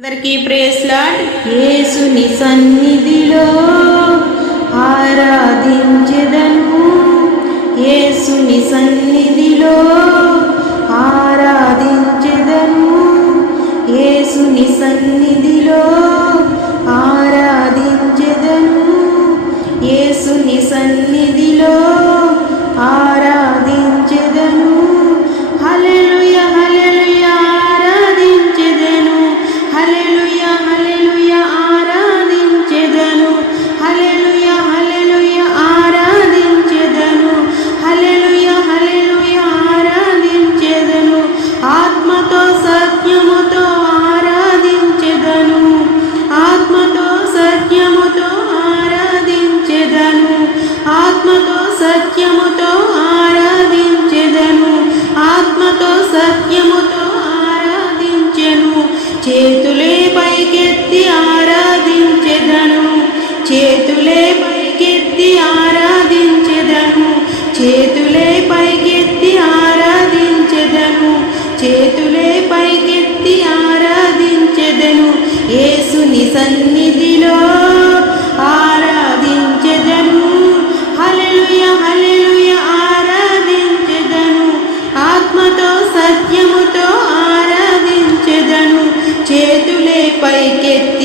అందరికీ ప్రేస్లాడ్ యేసుని సన్నిధిలో ఆరాధించెదను. యేసుని సన్నిధిలో ఆరాధించెదను. యేసుని సన్నిధిలో ఆరాధించెదను. యేసుని సన్నిధి చేతులే పైకెత్తి ఆరాధించెదను. చేతులే పైకెత్తి ఆరాధించెదను. చేతులే పైకెత్తి ఆరాధించెదను. చేతులే పైకెత్తి ఆరాధించెదను. ఏసుని సన్ని చేతులే